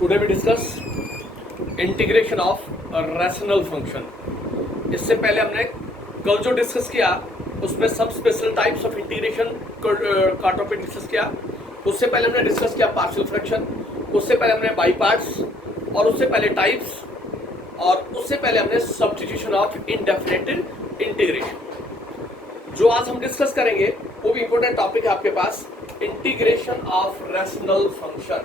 Today we discuss integration of rational function. इससे पहले हमने कल जो डिस्कस किया उसमें सब स्पेशल टाइप्स ऑफ इंटीग्रेशन का टॉपिक डिस्कस किया। उससे पहले हमने डिस्कस किया पार्शियल फ्रैक्शन, उससे पहले हमने बाई पार्ट्स, और उससे पहले टाइप्स, और उससे पहले हमने सब्स्टिट्यूशन ऑफ इंडेफिनिट इंटीग्रेशन। जो आज हम डिस्कस करेंगे वो भी इंपॉर्टेंट टॉपिक है आपके पास, integration of rational function.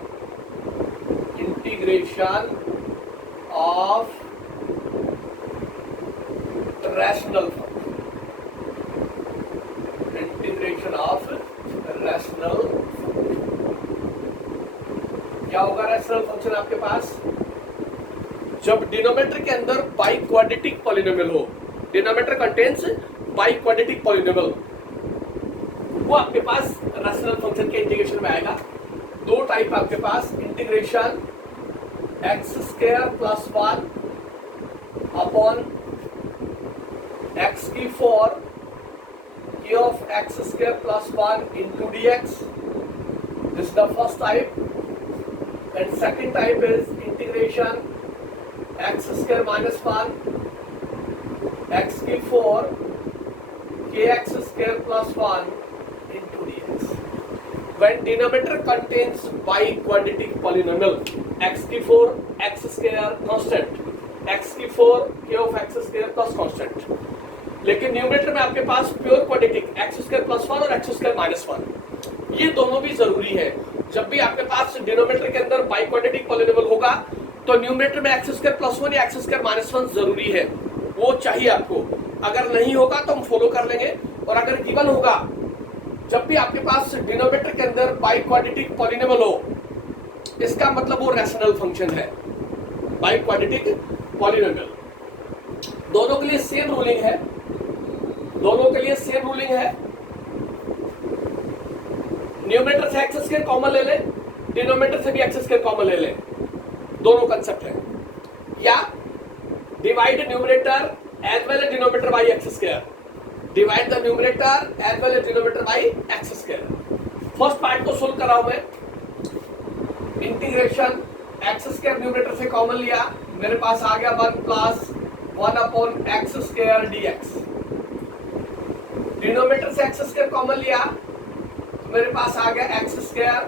Integration of rational function, integration of rational. क्या होगा रैशनल फंक्शन आपके पास? जब डिनोमिनेटर के अंदर बाई क्वाड्रेटिक पॉलिनोमियल हो, denominator contains by quadratic polynomial, वो आपके पास रैशनल फंक्शन के इंटीग्रेशन में आएगा। दो टाइप आपके पास, integration x square plus 1 upon x की 4 k of x square plus 1 into dx. This is the first type. And second type is integration x square minus 1 x की 4 kx square plus 1 into dx. When denominator contains biquadratic polynomial, x की 4 x square constant, x की 4 k of x square plus constant. लेकिन numerator में आपके पास pure quadratic x square plus 1 और x square minus 1, ये दोनों भी जरूरी है। जब भी आपके पास डिनोमिनेटर के अंदर बाई क्वाड्रेटिक पॉलिनोमियल होगा तो न्यूमरेटर में एक्स स्क्वायर प्लस 1 या एक्स स्क्वायर माइनस 1 जरूरी है, वो चाहिए आपको। अगर नहीं होगा तो हम फॉलो कर लेंगे। और अगर गिवन होगा, जब भी आपके पास डिनोमिनेटर के अंदर बाई क्वाड्रेटिक पॉलिनोमियल हो, इसका मतलब वो रैशनल फंक्शन है। बाई क्वाड्रेटिक पॉलिनोमियल दोनों के लिए सेम रूलिंग है, दोनों के लिए सेम रूलिंग है। न्यूमरेटर से एक्स स्क्वायर कॉमन ले ले, डिनोमिनेटर से भी एक्स स्क्वायर कॉमन ले ले, दोनों कंसेप्ट है। या divide numerator as well as denominator by x square, divide the numerator as well as denominator by x square. First part को सोल्व कर रहा हूं मैं। इंटीग्रेशन एक्स स्क्वायर न्यूमरेटर से कॉमन लिया, मेरे पास आ गया 1 plus 1 upon x square dx. Denominator से एक्स स्क्वायर कॉमन लिया तो मेरे पास आ गया x square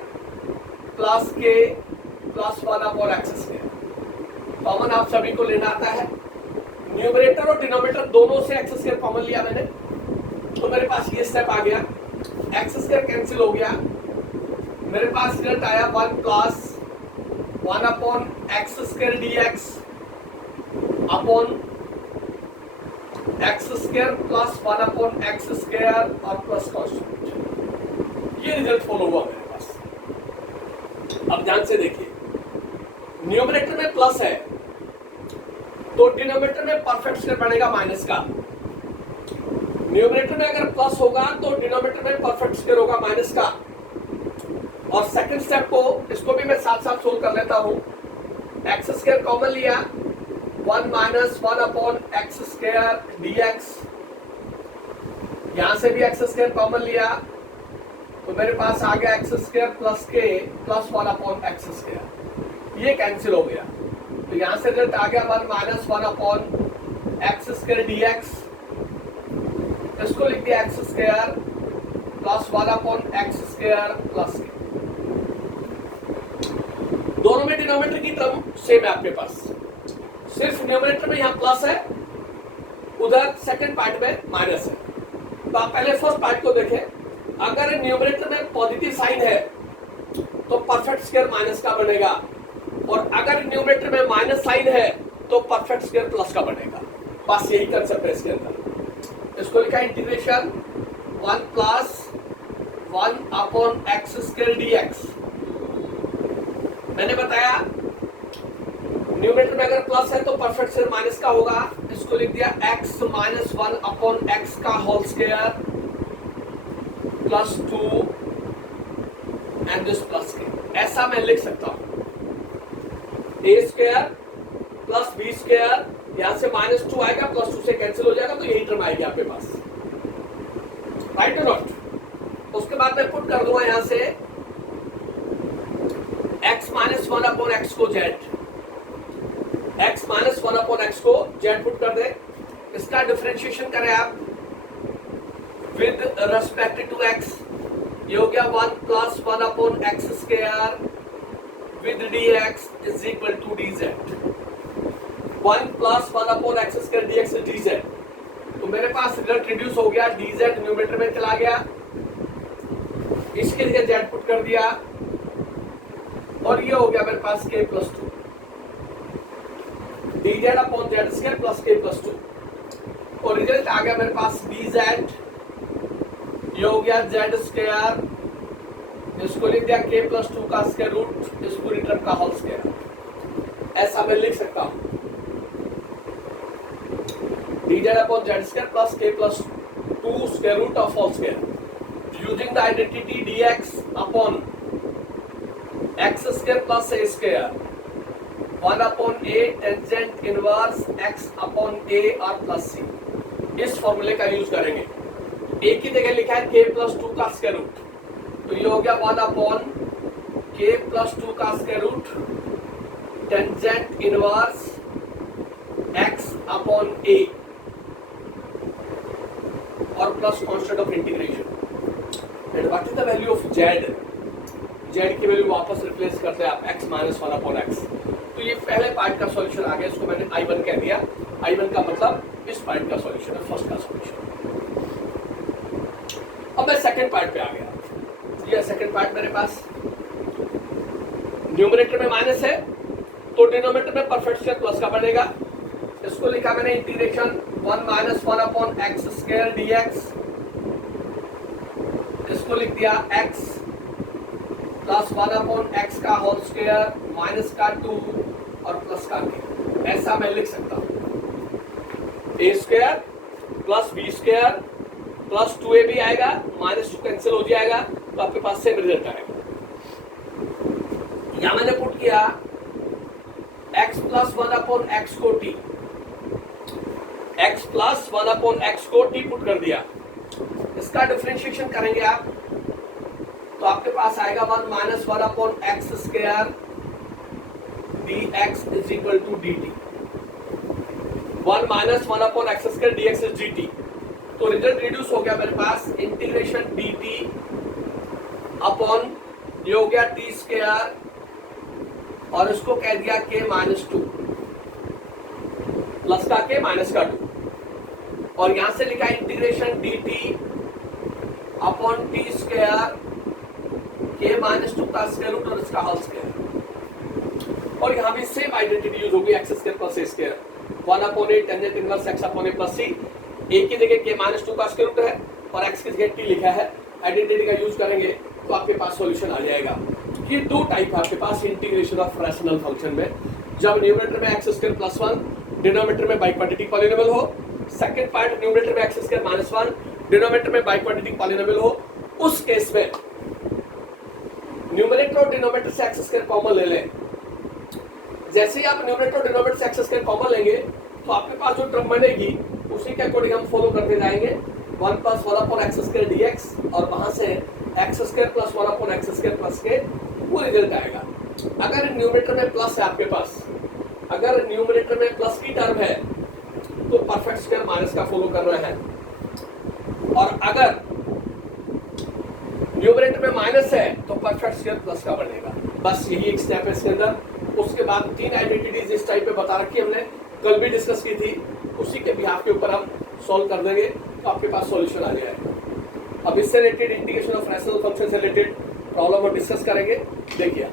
plus k plus 1 upon x square. Common आप सभी को लेना आता है। न्यूमरेटर और डिनोमिनेटर दोनों से एक्स स्क्वायर कॉमन लिया मैंने, तो मेरे पास ये स्टेप आ गया, एक्स स्क्वायर कैंसिल हो गया, मेरे पास रिजल्ट आया 1 plus 1 upon x square dx upon x square plus 1 upon x square और प्लस कॉन्स्टेंट। ये रिजल्ट फॉलो हुआ मेरे पास। अब ध्यान से देखिए, न्यूमरेटर में प्लस है तो डिनोमिनेटर में परफेक्ट स्क्वायर बनेगा माइनस का। न्यूमरेटर में अगर प्लस होगा तो डिनोमिनेटर में परफेक्ट स्क्वायर होगा माइनस का। और सेकंड स्टेप को, इसको भी मैं साथ साथ सोल्व कर लेता हूं। एक्स स्क्वायर कॉमन लिया, 1 minus 1 upon x square dx. यहां से भी एक्स स्क्वायर कॉमन लिया तो मेरे पास आ गया x square plus k plus 1 upon x square. ये कैंसिल हो गया तो यहां से रिजल्ट आ गया 1 minus 1 upon x square dx. इसको लिख दिया x square plus 1 upon x square plus k. दोनों में डिनोमिनेटर की टर्म सेम है आपके पास, सिर्फ न्यूमरेटर में यहां प्लस है, उधर सेकंड पार्ट में माइनस है। तो आप पहले फर्स्ट पार्ट को देखें। अगर न्यूमरेटर में पॉजिटिव साइन है तो परफेक्ट स्क्वायर माइनस का बनेगा, और अगर न्यूमरेटर में माइनस साइन है तो परफेक्ट स्क्वायर प्लस का बनेगा। बस यही कंसेप्ट है इसके अंदर। इसको लिखा integration 1 plus 1 upon x square dx. मैंने बताया न्यूमरेटर में अगर प्लस है तो परफेक्ट स्क्वायर माइनस का होगा। इसको लिख दिया x माइनस 1 अपॉन एक्स का whole square plus 2 and this plus k. ऐसा मैं लिख सकता हूं, a square plus b square, यहां से माइनस 2 आएगा, प्लस 2 से कैंसिल हो जाएगा, तो यही टर्म आएगी आपके पास, राइट और नॉट। उसके बाद मैं पुट कर दूंगा यहां से x माइनस 1 अपॉन एक्स को जेड, x माइनस 1/x को जेड पुट कर दे, इसका डिफरेंशिएशन करें आप विद रेस्पेक्ट टू x, ये हो गया 1 plus 1/x square with dx is equal to dz, 1 plus 1/x square dx is dz। तो मेरे पास रिजल्ट रिड्यूस हो गया, dz न्यूमरेटर में चला गया, इसके लिए z पुट कर दिया और ये हो गया मेरे पास k plus 2, dz upon z square plus k plus 2, और रिजल्ट आ गया मेरे पास dz, ये हो गया z स्क्वायर, इसको लिख दिया k प्लस 2 का स्क्वायर रूट इस पूरी टर्म का होल स्क्वायर, ऐसा मैं लिख सकता हूं dz upon z square plus k plus 2 square root of whole square using the identity dx upon x square plus a square 1 upon a tangent inverse x upon a और plus c, इस फॉर्मूले का use करेंगे। a की जगह लिखा है k plus 2 का स्क्वायर रूट, तो ये हो गया 1 अपॉन k प्लस 2 का square root tangent inverse x upon a और plus constant of integration. And what is the value of z? z की वैल्यू वापस रिप्लेस करते हैं आप x माइनस 1/x। तो ये पहले पार्ट का सॉल्यूशन आ गया, इसको मैंने I1 कह दिया। I1 का मतलब इस पार्ट का सॉल्यूशन है, फर्स्ट का सॉल्यूशन। अब मैं सेकंड पार्ट पे आ गया। ये सेकंड पार्ट मेरे पास न्यूमरेटर में माइनस है तो डिनोमिनेटर में परफेक्ट स्क्वायर प्लस का बनेगा। इसको लिखा मैंने integration 1 minus 1/x square dx, इसको लिख दिया x प्लस 1/x का होल स्क्वायर माइनस का 2 और प्लस का k, ऐसा मैं लिख सकता हूं। a square plus b square plus 2a भी आएगा, माइनस 2 कैंसिल हो जाएगा, तो आपके पास सेम रिजल्ट आएगा। यहां मैंने पुट किया x प्लस 1/x को t, x प्लस 1/x को t पुट कर दिया, इसका डिफरेंशिएशन करेंगे आप तो आपके पास आएगा 1 minus 1/x square dx is equal to dt, 1 minus 1/x square dx is dt। तो रिजल्ट रिड्यूस हो गया मेरे पास इंटीग्रेशन dt अपॉन ये हो गया t स्क्वायर और इसको कह दिया k माइनस 2 प्लस का k माइनस का 2, और यहां से लिखा integration dt upon T square k minus 2 का स्क्वायर रूट और इसका होल स्क्वायर, और यहां भी सेम आइडेंटिटी यूज होगी x square plus a square 1/a tangent inverse x upon a plus c। a की जगह k माइनस 2 का स्क्वायर रूट है और x की जगह t लिखा है, आइडेंटिटी का यूज करेंगे तो आपके पास सॉल्यूशन आ जाएगा। ये दो टाइप आपके पास इंटीग्रेशन ऑफ रैशनल फंक्शन में, जब न्यूमरेटर में x स्क्वायर प्लस 1 डिनोमिनेटर में बाई क्वाड्रेटिक पॉलिनोमियल हो, सेकंड पार्ट न्यूमरेटर में x स्क्वायर माइनस 1 डिनोमिनेटर में बाई क्वाड्रेटिक पॉलिनोमियल हो, उस केस में न्यूमरेटर और डिनोमिनेटर से x स्क्वायर कॉमन ले लें। जैसे ही आप न्यूमरेटर और डिनोमिनेटर से x स्क्वायर कॉमन लेंगे तो आपके पास जो टर्म बनेगी उसी के अकॉर्डिंग हम फॉलो करते जाएंगे, 1 प्लस 1/x स्क्वायर dx और वहां से x square plus 1/x square plus के वो रिजल्ट आएगा। अगर न्यूमरेटर में प्लस है आपके पास, अगर न्यूमरेटर में प्लस की टर्म है तो परफेक्ट स्क्वायर माइनस का फॉलो करना है, और अगर न्यूमरेटर में माइनस है तो परफेक्ट स्क्वायर प्लस का बनेगा। बस यही एक स्टेप है इसके अंदर। उसके बाद तीन आइडेंटिटीज इस टाइप पे बता रखी हमने, कल भी डिस्कस की थी, उसी के बिहाफ के ऊपर हम सॉल्व कर देंगे तो आपके पास सॉल्यूशन आ जाएगा। अब इससे related integration of rational function से रिलेटेड प्रॉब्लम हम डिस्कस करेंगे। देखिए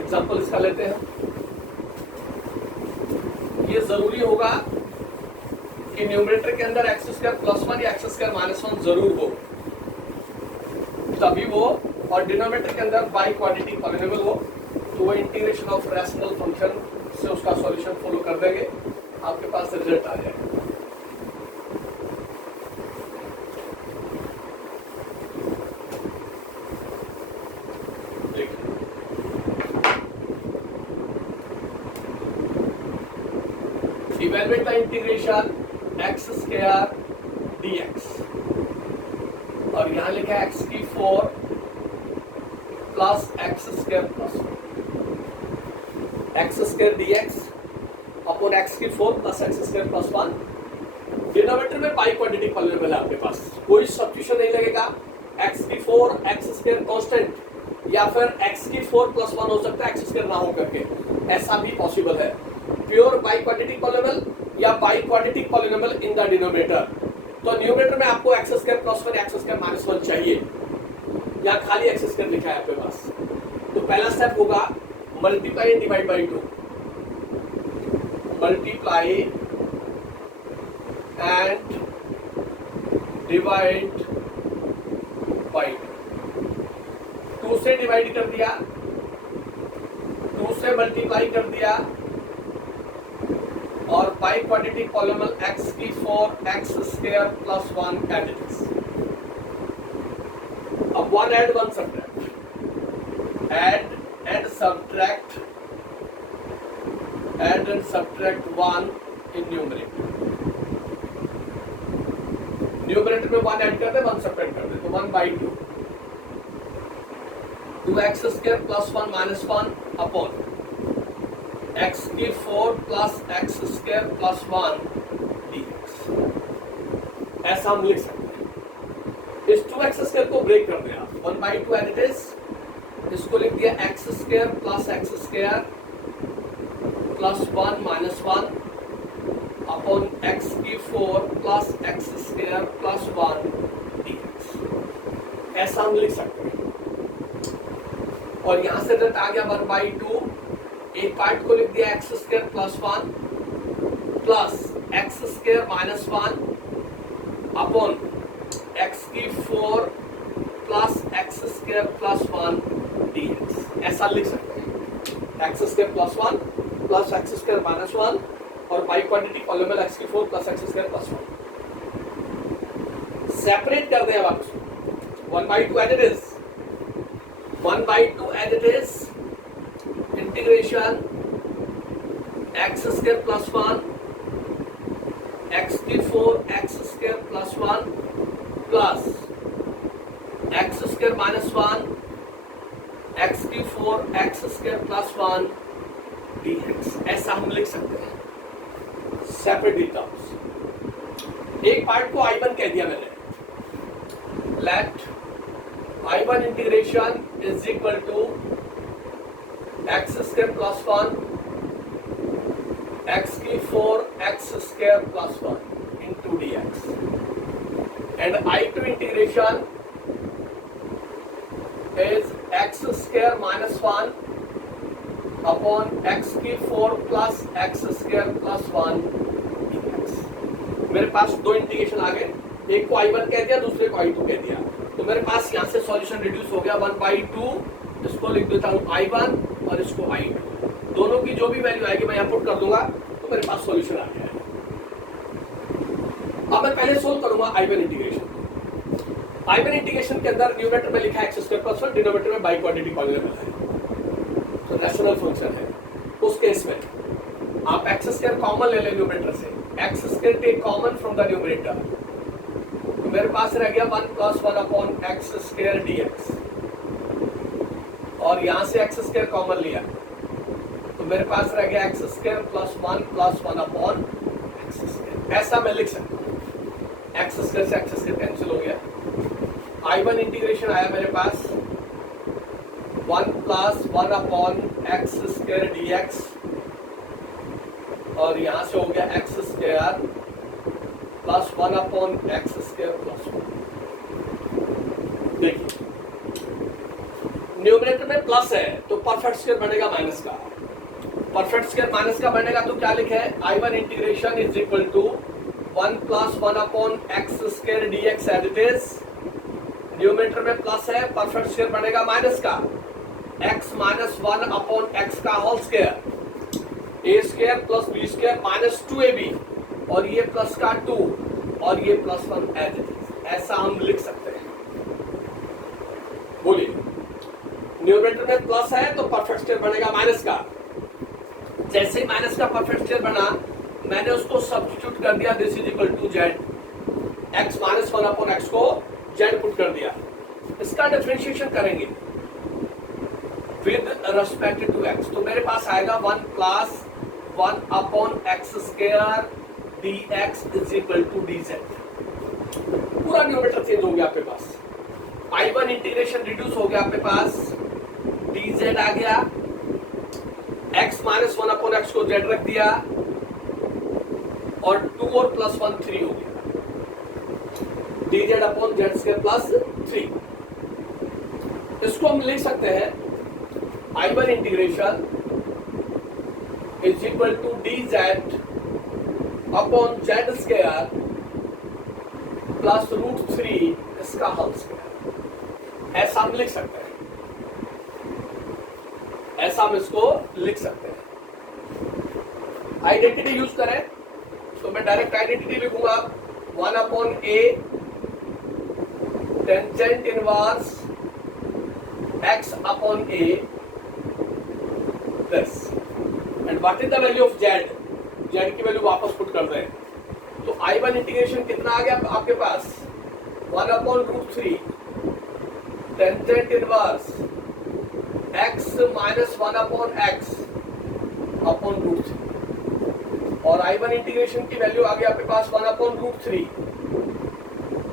एग्जांपल इसका लेते हैं। ये जरूरी होगा कि न्यूमरेटर के अंदर x स्क्वायर प्लस 1 या x स्क्वायर माइनस 1 जरूर हो, तभी वो, और डिनोमिनेटर के अंदर बाई क्वाड्रेटिक पॉलिनोमियल हो, तो वो इंटीग्रेशन ऑफ रैशनल फंक्शन से उसका सॉल्यूशन फॉलो कर देंगे, आपके पास रिजल्ट आ जाएगा। Evaluate the integration x square dx, और यहां लिखा है x की 4 plus x square plus x square d x upon x की 4 plus x square plus 1। Denominator में बाई क्वाड्रेटिक पॉलिनोमियल है आपके पास, कोई सब्स्टिट्यूशन नहीं लगेगा। एक्स की 4 एक्स स्क्वायर कांस्टेंट, या फिर एक्स की 4 प्लस 1 हो सकता है एक्स स्क्वायर ना हो करके, ऐसा भी पॉसिबल है। प्योर बाई क्वाड्रेटिक पॉलिनोमियल या by quadratic polynomial in the denominator. तो न्यूमरेटर में आपको x square plus 1 x square minus 1 चाहिए, यहाँ खाली एक्स स्क्वायर लिखा है आपके पास। तो पहला स्टेप होगा multiply and divide by 2, multiply and divide by 2 से डिवाइड कर दिया, 2 से मल्टीप्लाई कर दिया, और बाई क्वाड्रेटिक पॉलिनोमियल एक्स की 4 x square plus 1 as it is. अब 1 add 1 subtract, add and subtract, add and subtract 1 in numerator. Numerator में 1 ऐड कर दे 1 सब्ट्रैक्ट कर दे, तो 1 by 2, 2x square plus 1 minus 1 upon x की 4 plus x square plus 1 dx। ऐसा हम लिख सकते हैं। इस 2x स्क्वायर को ब्रेक कर दिया, 1 बाई 2 एज इट इज। इसको लिख दिया x square plus x square plus 1 minus 1 upon x की 4 plus x square plus 1 dx। ऐसा हम लिख सकते हैं। और यहां से रिजल्ट आ गया 1 बाई 2, एक पार्ट को लिख दिया x square plus 1 plus x square minus 1 upon x की 4 plus x square plus 1 dx। ऐसा लिख सकते हैं, x square plus 1 plus x square minus 1 और बाई क्वाड्रेटिक पॉलिनोमियल एक्स की 4 plus x square plus 1। Separate कर दें अब आप इसको, 1 by 2 as it is, 1 by 2 as it is, integration x square plus 1 x की 4 x square plus 1 plus x square minus 1 x की 4 x square plus 1 dx। ऐसा हम लिख सकते हैं सेपरेटली टर्म्स। एक पार्ट को I1 कह दिया मैंने, let I1 integration is equal to x square plus 1 x की 4 x square plus 1 into dx, and I2 integration is x square minus 1 upon x की 4 plus x square plus 1 dx। मेरे पास दो integration आ गए, एक को I1 कह दिया, दूसरे को I2 कह दिया। तो मेरे पास यहां से सॉल्यूशन रिड्यूस हो गया 1 बाई 2, इसको लिख देता हूं I1 और इसको I2, दोनों की जो भी वैल्यू आएगी मैं यहाँ पुट कर दूंगा, तो मेरे पास सॉल्यूशन आ गया है। अब मैं पहले सोल्व करूंगा I1 इंटीग्रेशन। I1 इंटीग्रेशन के अंदर न्यूमरेटर में लिखा है एक्स स्क्वायर प्लस 1, डिनोमिनेटर में बाई क्वाड्रेटिक पॉलिनोमियल है, तो रैशनल फंक्शन है। उस केस में आप एक्स स्क्वायर कॉमन ले लें न्यूमरेटर से, x square take common from the numerator, तो मेरे पास रह गया 1 plus 1 upon x square dx, और यहां से एक्स स्क्वायर कॉमन लिया, तो मेरे पास रह गया x square plus 1 upon x square. ऐसा मैं लिख सकता हूँ, एक्स स्क्वायर से एक्स स्क्वायर कैंसिल हो गया। I1 इंटीग्रेशन आया मेरे पास 1 plus 1 upon x square dx, और यहां से हो गया x square plus 1 upon x square plus 1। देखिए न्यूमरेटर में प्लस है तो परफेक्ट स्क्वायर बनेगा माइनस का, परफेक्ट स्क्वायर माइनस का बनेगा, तो क्या लिखे है I1 integration is equal to 1 plus 1 upon x square dx as it is. Numerator में प्लस है, परफेक्ट स्क्वायर बनेगा माइनस का, x माइनस 1 अपॉन एक्स का whole square, a square plus b square minus 2ab, और ये plus का 2 और ये प्लस 1 एज इट इज। ऐसा हम लिख सकते हैं। बोलिए, न्यूमरेटर में प्लस है तो परफेक्ट स्क्वायर बनेगा माइनस का, जैसे ही माइनस का परफेक्ट स्क्वायर बना मैंने उसको सब्स्टिट्यूट कर दिया, this is equal to z, x minus 1 upon x को जेड पुट कर दिया। इसका डिफरेंशिएशन करेंगे, विद रेस्पेक्ट टू एक्स, तो मेरे पास आएगा 1 plus 1 upon x square d x is equal to d z. पूरा न्यूमरेटर चेंज हो गया आपके पास। I1 इंटीग्रेशन रिड्यूस हो गया आपके पास, डी जेड आ गया, x माइनस 1 अपॉन एक्स को z रख दिया और 2 और प्लस 1 3 हो गया, d z upon Z square plus 3। इसको हम लिख सकते हैं I1 integration is equal to d z upon Z square plus √3 इसका होल स्क्वायर। ऐसा हम लिख सकते हैं, ऐसा हम इसको लिख सकते हैं। आइडेंटिटी यूज करें तो मैं डायरेक्ट आइडेंटिटी लिखूंगा 1 upon a tangent inverse x upon a this and what is the value of z, z की वैल्यू वापस पुट कर दें तो I1 इंटीग्रेशन कितना आ गया आपके पास 1 upon √3 tangent inverse x minus 1 upon x upon √3 और I1 इंटीग्रेशन की वैल्यू आ गया आपके पास 1 upon √3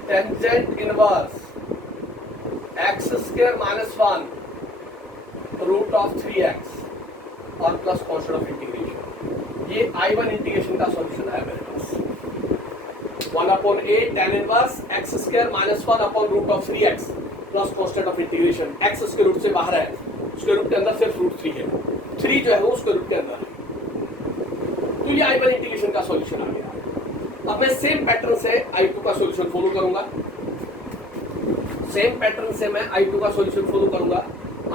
tangent inverse x square minus 1 root of 3x और प्लस कॉन्स्टेंट ऑफ इंटीग्रेशन। ये I1 इंटीग्रेशन का सॉल्यूशन है मेरे पास 1 upon a tan inverse x square minus 1 upon root of 3x plus constant of integration. x square root से बाहर है, square root के अंदर सिर्फ √3 है, 3 जो है वो स्क्वायर रूट के अंदर है। तो ये I1 इंटीग्रेशन का सॉल्यूशन आ गया। अब मैं सेम पैटर्न से I2 का सॉल्यूशन फॉलो करूंगा, सेम पैटर्न से मैं I2 का सॉल्यूशन फॉलो करूंगा।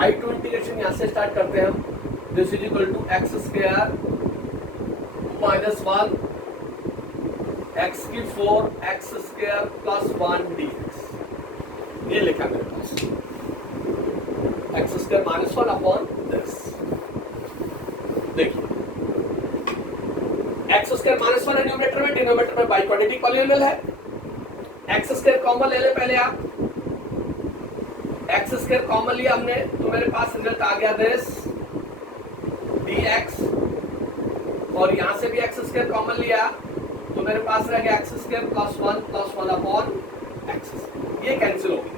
I2 इंटीग्रेशन यहां से स्टार्ट करते हैं हम, this is equal to x square minus 1 x की 4 एक्स स्क्वायर प्लस 1 dx। ये लिखा मेरे पास x square minus 1 upon this. देखिए एक्स स्क्वायर माइनस 1 है न्यूमरेटर में, डिनोमिनेटर में बाई क्वाड्रेटिक पॉलिनोमियल है। एक्स स्क्वायर कॉमन ले ले पहले आप, एक्स स्क्वायर कॉमन लिया हमने तो मेरे पास रिजल्ट आ गया दिस dx और यहां से भी एक्स स्क्वायर कॉमन लिया तो मेरे पास रह गया x square plus 1 upon x. ये कैंसिल हो गया।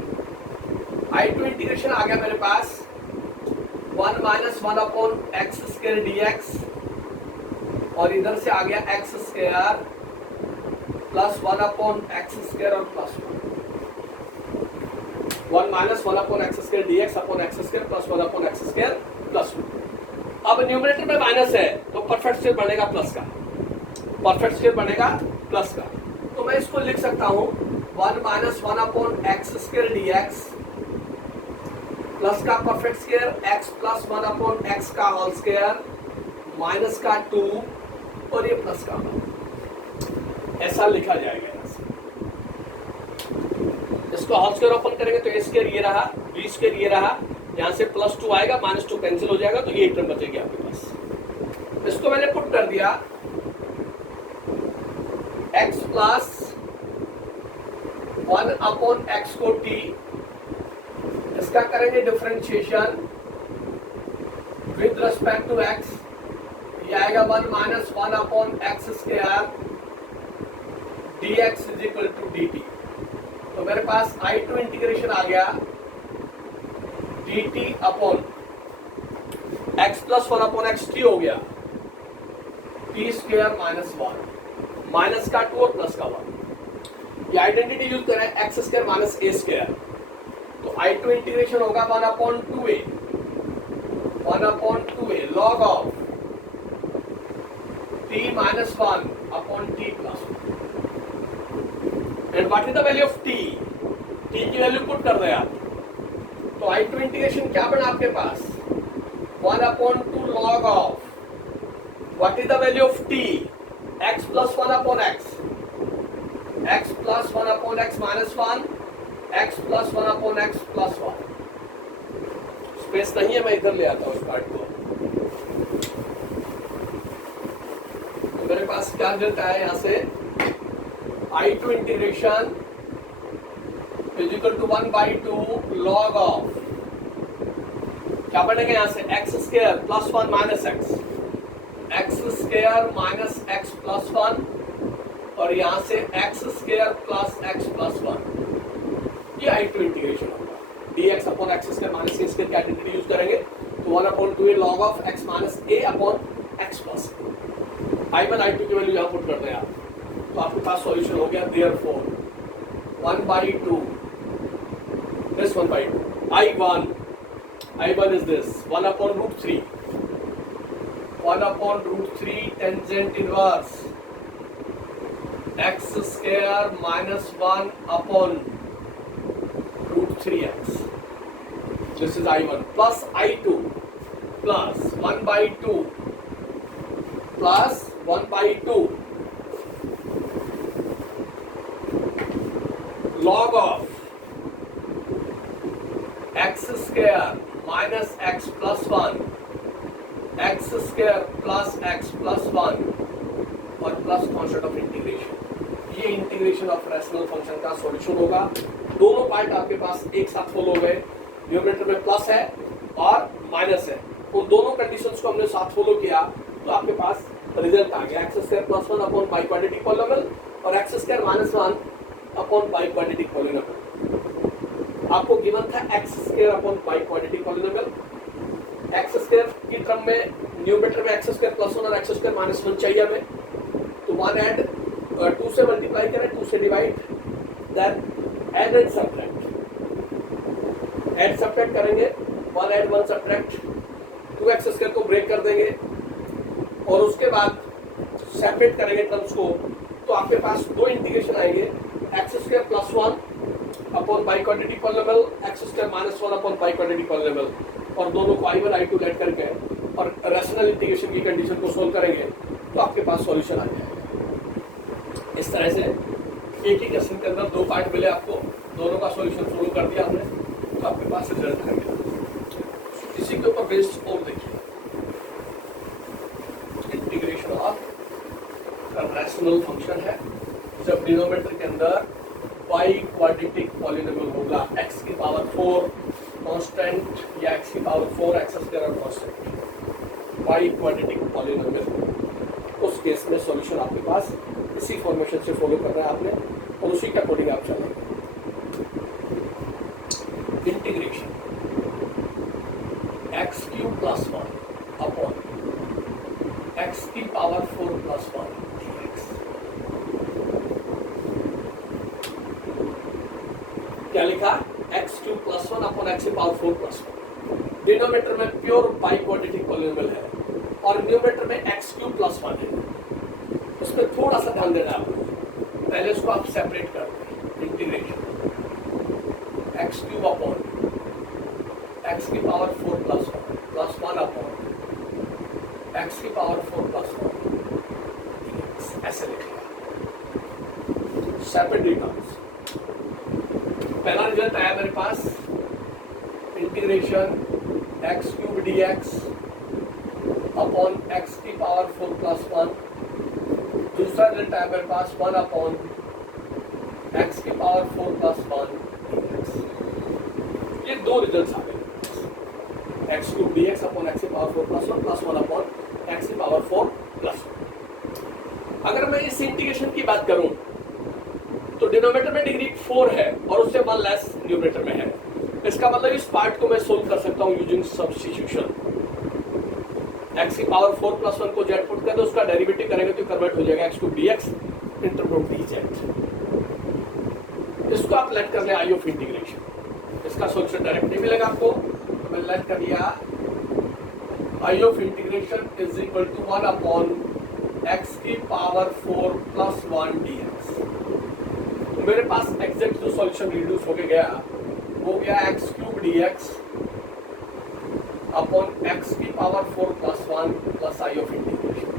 I2 इंटीग्रेशन आ गया मेरे पास 1 minus 1 upon x square dx और इधर से आ गया x square plus 1 upon x square और plus 1 minus 1 upon x square dx upon x square plus 1 upon x square plus 1। अब न्यूमरेटर में माइनस है तो परफेक्ट स्क्वायर बनेगा प्लस का, परफेक्ट स्क्वायर बनेगा प्लस का, तो मैं इसको लिख सकता हूं 1 minus 1 upon x square dx plus का perfect square x plus 1 upon x का होल स्क्वायर माइनस का 2 और ये प्लस का 1, ऐसा लिखा जाएगा। इसको होल स्क्वायर ओपन करेंगे तो ए स्क्वायर ये रहा, बी स्क्वायर ये रहा, यहां से प्लस 2 आएगा, माइनस 2 कैंसिल हो जाएगा तो ये टर्म बचेगी आपके पास। इसको मैंने पुट कर दिया x प्लस 1 अपॉन एक्स को t, इसका करेंगे differentiation with respect to x, ये आएगा 1 minus 1 upon x square dx is equal to dt। तो मेरे पास I2 इंटीग्रेशन आ गया dt upon x plus 1 upon x t हो गया t स्क्वायर माइनस 1 माइनस का 2 और प्लस का 1। ये आइडेंटिटी यूज करें x square minus a square तो I2 इंटीग्रेशन होगा 1 upon 2a log of t minus 1 upon t plus 1। And what is the value of t, t की value put कर दें आप तो I2 इंटीग्रेशन क्या बना आपके पास 1 upon 2 log of what is the value of t x plus 1 upon x plus 1 upon x minus 1 x plus 1 upon x plus 1। Space नहीं है, मैं इधर ले आता हूं इस पार्ट को। तो मेरे पास क्या रिजल्ट आया यहां से I2 integration is equal to 1/2 log of क्या बनेगा यहाँ से x square plus one minus x square minus x plus one, और यहाँ से x square plus x plus one. ये I2 इंटीग्रेशन होगा। dx upon x square minus a square की आइडेंटिटी यूज करेंगे तो 1/2 log of x minus a upon x plus I1 I2 की value यहाँ पुट कर दें आप, तो आपके पास सॉल्यूशन हो गया therefore 1/2 this 1/2 I1 is this 1/√3 1/√3 tangent inverse x square minus 1/√3x. This is I1 plus I2 plus 1/2 plus 1/2 log of x square minus x plus 1 x square plus x plus 1 और plus concept of integration. ये integration of rational function का solution होगा। दोनों part आपके पास एक साथ follow हो गए, न्यूमरेटर में प्लस है और माइनस है, उन दोनों कंडीशंस को हमने साथ फॉलो किया तो आपके पास रिजल्ट आ गया x square plus 1 upon by quadratic polynomial और x square minus 1 upon by quadratic polynomial. आपको गिवन था x square upon by quadratic polynomial. X square की टर्म में न्यूमरेटर में एक्स स्क्वायर प्लस 1 और एक्स स्क्वायर माइनस 1 चाहिए हमें, तो 1 ऐड 2 से मल्टीप्लाई करें, 2 से divide, then add and subtract. Add subtract करेंगे, 1 ऐड 1 सब्ट्रैक्ट, 2x स्क्वायर को ब्रेक कर देंगे और उसके बाद सेपरेट करेंगे टर्म्स को, तो आपके पास दो इंटीग्रेशन आएंगे x square plus 1 upon by quadratic polynomial, x square minus 1 upon by quadratic polynomial, और दोनों को I1 I2 लेट करके और रैशनल इंटीग्रेशन की कंडीशन को सोल्व करेंगे तो आपके पास सॉल्यूशन आ जाएगा। इस तरह से एक ही क्वेश्चन के अंदर दो पार्ट मिले आपको, दोनों का सॉल्यूशन सोल्व कर दिया आपने तो आपके पास रिजल्ट आ गया। इसी के ऊपर बेस्ड और देखिए इंटीग्रेशन ऑफ रैशनल फंक्शन है जब डिनोमिनेटर के अंदर बाई क्वाड्रेटिक पॉलिनोमियल होगा, x की पावर 4 कांस्टेंट या x की power 4 x square constant, by quadratic polynomial. उस केस में सॉल्यूशन आपके पास इसी फॉर्मेशन से फॉलो करना है आपने और उसी के अकॉर्डिंग आप चलेंगे। Integration x cube plus 1 upon x की पावर 4 प्लस 1 क्या लिखा, x cube plus 1 upon x की पावर 4 प्लस 1। डिनोमिनेटर में प्योर बाई क्वाड्रेटिक पॉलिनोमियल है और न्यूमरेटर में एक्स क्यूब प्लस 1 है। उसमें थोड़ा सा ध्यान देना है आपको, पहले उसको आप सेपरेट कर दें। Integration x cube upon x की पावर 4 प्लस 1 अपॉन एक्स की पावर 4 प्लस 1, ऐसे लिखेगा सेपरेट टर्म्स। पहला रिजल्ट आया मेरे पास integration x cube d x upon x की पावर 4 प्लस 1। दूसरा रिजल्ट आया मेरे पास 1 अपॉन एक्स की पावर 4 प्लस 1। ये दो रिजल्ट आ गए, x cube d x upon x की power 4 plus 1 plus 1 upon x की पावर 4 प्लस 1। अगर मैं इस इंटीग्रेशन की बात करूं तो डिनोमिनेटर में डिग्री 4 है और उससे 1 लेस न्यूमरेटर में है। इसका मतलब इस पार्ट को मैं सोल्व कर सकता हूं यूजिंग सब्स्टिट्यूशन। एक्स की पावर 4 प्लस 1 को जेड पुट कर दो, उसका डेरिवेटिव करेंगे तो कन्वर्ट हो जाएगा x to d x into d z. इसको आप लेट कर ले आई ऑफ इंटीग्रेशन, इसका सोल्यूशन डायरेक्ट नहीं मिलेगा आपको, तो मैं लेट कर लिया I of integration is equal to 1 upon x की पावर 4 प्लस 1 डी एक्स। तो मेरे पास एग्जैक्ट जो सॉल्यूशन रिड्यूस होके गया वो गया x cube d x upon x की power 4 plus 1 plus I of integration.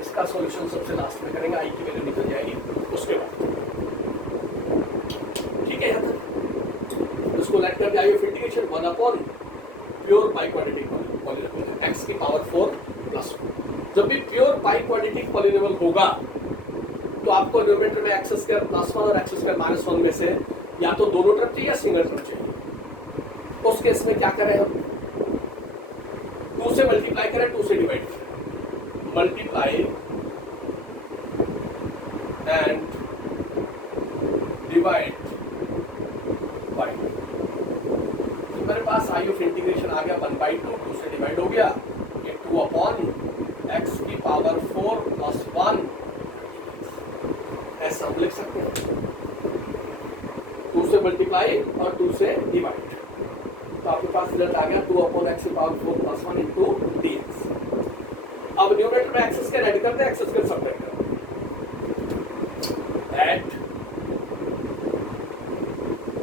इसका सॉल्यूशन सबसे लास्ट में करेंगे, आई की वैल्यू निकल जाएगी उसके बाद। ठीक है, यहाँ तक इसको लेट करके I of integration 1 upon pure by quadratic polynomial x की पावर 4 प्लस 1। जब भी प्योर बाई क्वाड्रेटिक पॉलिनोमियल होगा तो आपको न्यूमरेटर में एक्स स्क्वायर प्लस 1 और एक्स स्क्वायर माइनस 1 में से या तो दोनों टर्म चाहिए या सिंगल टर्म चाहिए। उस केस में क्या करें हम, 2 से मल्टीप्लाई करें, 2 से डिवाइड करें, मल्टीप्लाई एंड डिवाइड बाई। तो मेरे पास आई ऑफ इंटीग्रेशन आ गया 1/2, 2 से डिवाइड हो गया, ये 2 अपॉन x की पावर 4 प्लस 1, ऐसा हम लिख सकते हैं, 2 से मल्टीप्लाई और 2 से डिवाइड। तो आपके पास रिजल्ट आ गया 2 अपॉन x की पावर 4 प्लस 1 इंटू dx। अब न्यूमरेटर में एक्स स्क्वायर ऐड करते हैं, एक्स स्क्वायर सब्ट्रैक्ट करते हैं, add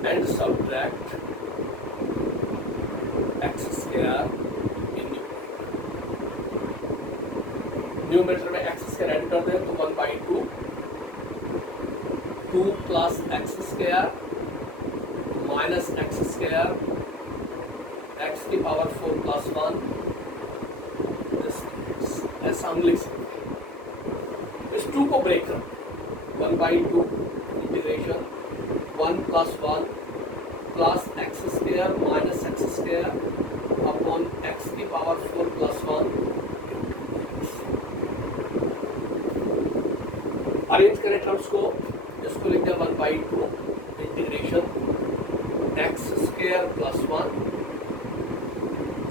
and subtract x square in numerator में एक्स स्क्वायर ऐड करते हैं तो 1/2, 2 plus x square minus x square x की पावर 4 प्लस 1, ऐसा हम लिख सकते हैं। इस 2 को ब्रेक कर 1/2 integration 1 plus 1 plus x square minus x square upon x की पावर 4 प्लस 1। अरेंज करें टर्म्स को, इसको लिख दिया 1/2 इंटीग्रेशन एक्स स्क्वायर प्लस 1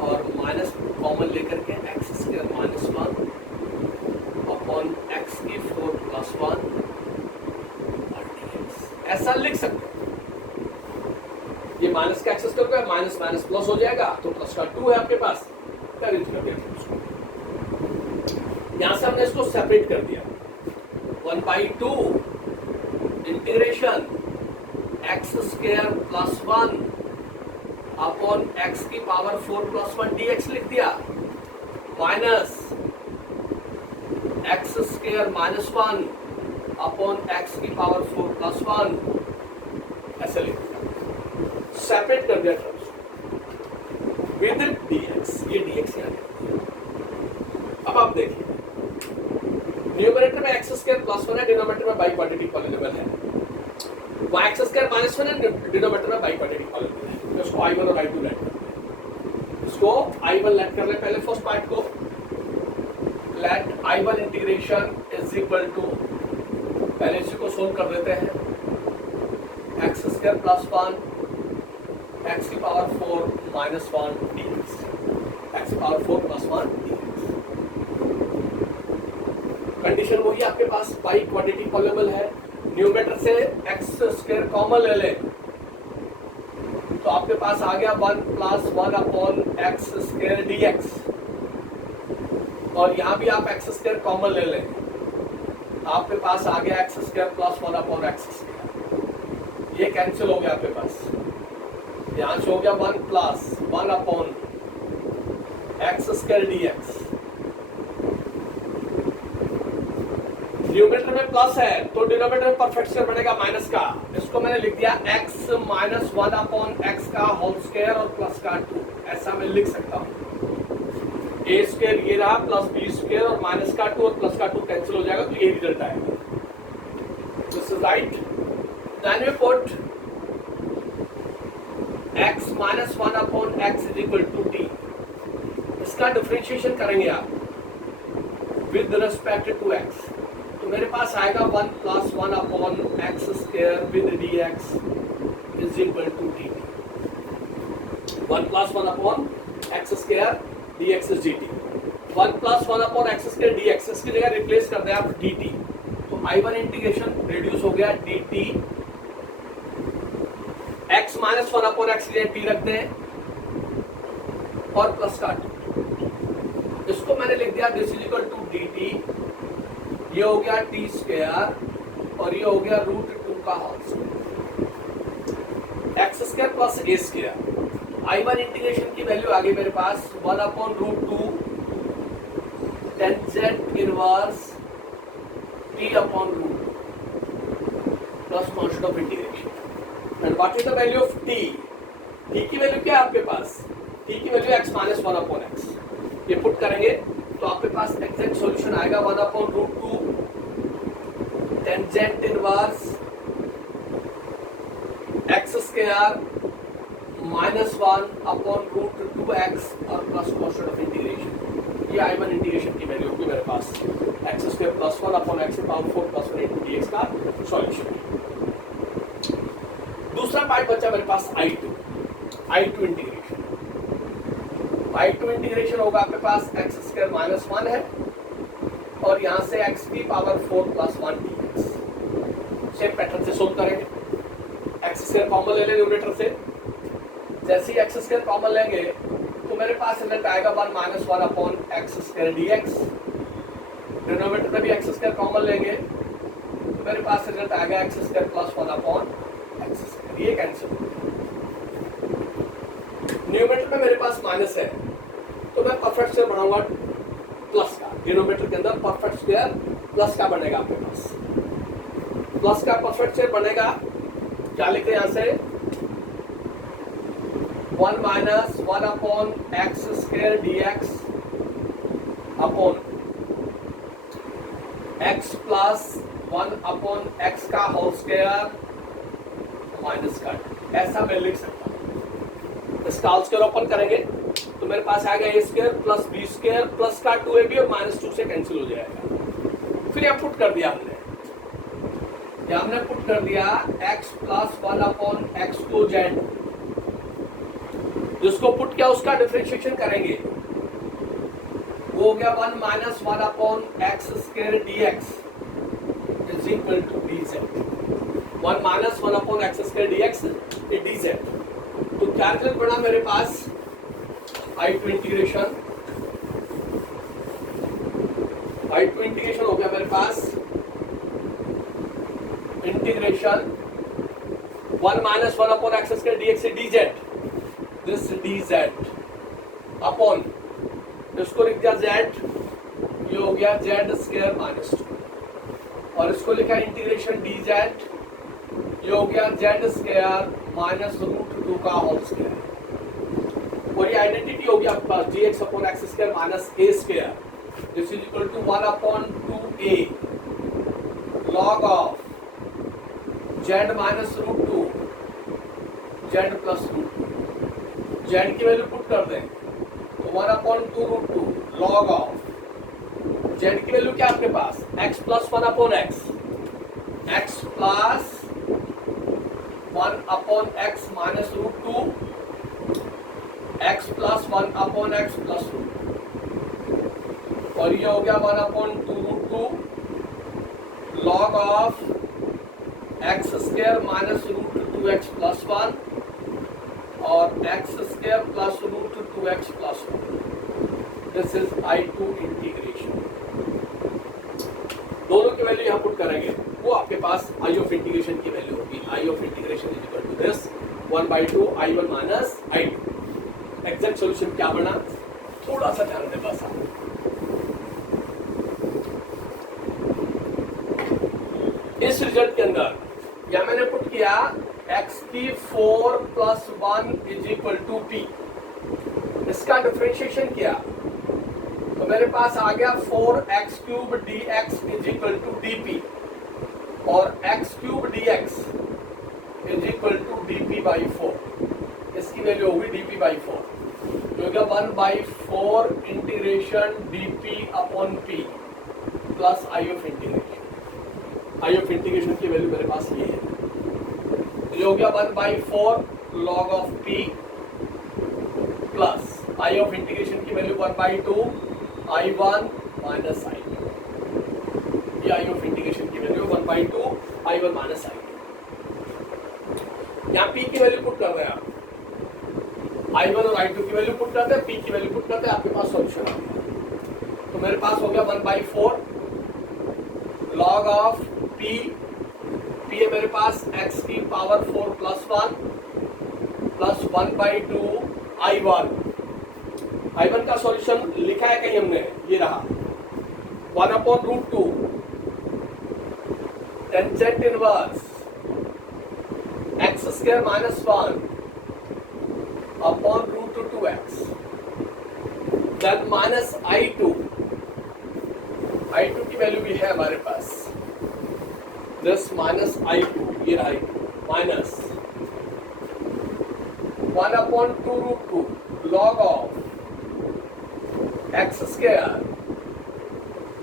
और माइनस कॉमन लेकर के x square minus 1 upon x की 4 प्लस 1 ऐसा लिख सकते हैं। ये माइनस का एक्स स्क्वायर का माइनस माइनस प्लस हो जाएगा, तो प्लस का 2 है आपके पास, अरेंज कर दिया उसको। यहां से हमने इसको सेपरेट कर दिया 1/2 integration x square plus 1 upon x की पावर 4 प्लस 1 dx लिख दिया, minus x square minus 1 upon x की पावर 4 प्लस 1 ऐसे लिख दिया, सेपरेट कर दिया टर्म्स विद dx, ये dx यहाँ लिख दिया। अब आप देखिए न्यूमरेटर में एक्स स्क्वायर प्लस 1 है, डिनोमिनेटर में बाई क्वाड्रेटिक पॉलिनोमियल है, वहां एक्स स्क्वायर माइनस 1 है, डिनोमिनेटर में बाई क्वाड्रेटिक पॉलिनोमियल है। तो इसको I1 और I2 लेट करते हैं, इसको I1 लेट कर ले पहले फर्स्ट पार्ट को, let I1 integration is equal to, पहले इसी को सोल्व कर देते हैं, एक्स स्क्वायर प्लस 1 एक्स की पावर 4 माइनस 1 dx, एक्स की पावर 4 प्लस 1 dx। कंडीशन वही आपके पास बाई क्वाड्रेटिक पॉलिनोमियल है, न्यूमरेटर से एक्स स्क्वायर कॉमन ले लें तो आपके पास आ गया 1 plus 1 upon x square dx, और यहां भी आप एक्स स्क्वायर कॉमन ले लें, आपके पास आ गया x square plus 1 upon x square, ये कैंसिल हो गया आपके पास, यहां से हो गया 1 plus 1 upon x square dx। Numerator में प्लस है तो डिनोमिनेटर में परफेक्ट स्क्वायर बनेगा माइनस का, इसको मैंने लिख दिया x माइनस 1 अपॉन एक्स का होल स्क्वायर और प्लस का 2, ऐसा मैं लिख सकता हूँ। ए स्क्वायर ये रहा प्लस बी स्क्वायर और माइनस का 2 और प्लस का 2 कैंसिल हो जाएगा, तो ये रिजल्ट आएगा। This is right. Then we put x minus 1 upon x is equal to t, इसका डिफरेंशिएशन करेंगे आप विद रिस्पेक्ट टू x, तो मेरे पास आएगा 1 plus 1 upon x square with dx is equal to dt, 1 plus 1 upon x square dx is dt, 1 plus 1 upon x square dx, इसकी जगह replace कर दें आप dt, तो I1 इंटीग्रेशन रिड्यूस हो गया dt, x minus 1 upon x लिए t रख दें और प्लस का 2, इसको मैंने लिख दिया this is equal to dt, ये हो गया टी स्क्वायर और ये हो गया √2 का whole square, x square plus a square. I1 integration की वैल्यू आ गई मेरे पास 1 upon √2 tangent inverse t upon √2 plus constant of integration. And what is the value of t? t की वैल्यू क्या है आपके पास? t की value x minus 1 upon x, ये पुट करेंगे तो आपके पास एग्जैक्ट सॉल्यूशन आएगा 1 upon √2 tangent inverse x square -1/√2x और प्लस कॉन्स्टेंट ऑफ इंटीग्रेशन। ये I1 इंटीग्रेशन की वैल्यू होगी मेरे पास x² + 1/x⁴ + 1 dx का सॉल्यूशन। दूसरा पार्ट बचा मेरे पास I2 इंटीग्रेशन। I2 इंटीग्रेशन होगा आपके पास x² - 1 है और यहाँ से x⁴ + 1 dx। सेम पैटर्न से सोल्व करेंगे। x² कॉमन ले लें न्यूमरेटर से। जैसे ही x² कॉमन लेंगे तो मेरे पास रिजल्ट आएगा 1 - 1/x² dx। डिनोमिनेटर में भी x² कॉमन लेंगे तो मेरे पास रिजल्ट आएगा x² + 1/x²। ये कैंसिल। न्यूमरेटर में मेरे पास माइनस है तो मैं परफेक्ट स्क्वायर बनाऊंगा प्लस का। डिनोमिनेटर के अंदर परफेक्ट स्क्वायर प्लस का बनेगा आपके पास। प्लस का परफेक्ट स्क्वायर बनेगा, क्या लिखे यहां से 1 - 1/x² dx upon x + 1/x का होल स्क्वायर माइनस का। ऐसा मैं लिख सकता हूं। इसका होल स्क्वायर ओपन करेंगे तो मेरे पास आ गया a² + b² प्लस का 2ab और -2 से कैंसिल हो जाएगा। फिर यहां पुट कर दिया हमने पुट कर दिया x + 1/x2z। जिसको पुट किया उसका डिफरेंशिएशन करेंगे, वो हो गया 1 - 1/x² dx is equal to dz। 1 - 1/x² dx is dz। तो क्या रिजल्ट बना मेरे पास I2 इंटीग्रेशन हो गया मेरे पास इंटीग्रेशन 1 - 1/x² dx से dz। दिस dz अपॉन इसको लिख दिया z, ये हो गया z² - 2 और इसको लिखा इंटीग्रेशन dz, ये हो गया z² -√2 का होल स्क्वायर। और ये आइडेंटिटी होगी आपके पास gx/x² - a²। This is equal to 1/2a log of z -√2 z + √2। z की वैल्यू पुट कर दें तो 1/2√2 log ऑफ z की वैल्यू क्या आपके पास x + 1/x, x + 1/x -√2, x + 1/x + √2 और ये हो गया 1/2√2 log ऑफ x² -√2x + 1 और x² + √2x + 1। This is I2 integration. दोनों की वैल्यू यहां पुट करेंगे, वो आपके पास I ऑफ इंटीग्रेशन की वैल्यू होगी। I of integration is equal to this 1/2 I1 - I2। Exact solution क्या बना, थोड़ा सा ध्यान दें बस आप। इस रिजल्ट के अंदर या मैंने पुट किया x⁴ + 1 is equal to p। इसका डिफरेंशिएशन किया तो मेरे पास आ गया 4x³ dx is equal to dp और x³ dx is equal to dp/4। इसकी वैल्यू होगी dp/4 जो होगा 1/4 integration dp/p plus I of integration. I of integration की वैल्यू मेरे पास ये है, ये हो गया 1/4 log of p plus I of integration की वैल्यू 1/2 I1 - I2। ये I ऑफ इंटीग्रेशन की वैल्यू 1/2 I1 - I2। यहाँ p की वैल्यू पुट कर रहे हैं आप, I1 और I2 की वैल्यू पुट करते हैं, p की वैल्यू पुट करते हैं, आपके पास सॉल्यूशन आ गया। तो मेरे पास हो गया 1/4 log ऑफ p है मेरे पास x⁴ + 1 प्लस 1/2 I1 का सॉल्यूशन लिखा है कहीं हमने, ये रहा 1/√2 tangent inverse x² - 1 upon √2x then minus I2 की वैल्यू भी है हमारे पास, दिस -I2, ये रहा minus 1/2 log of x square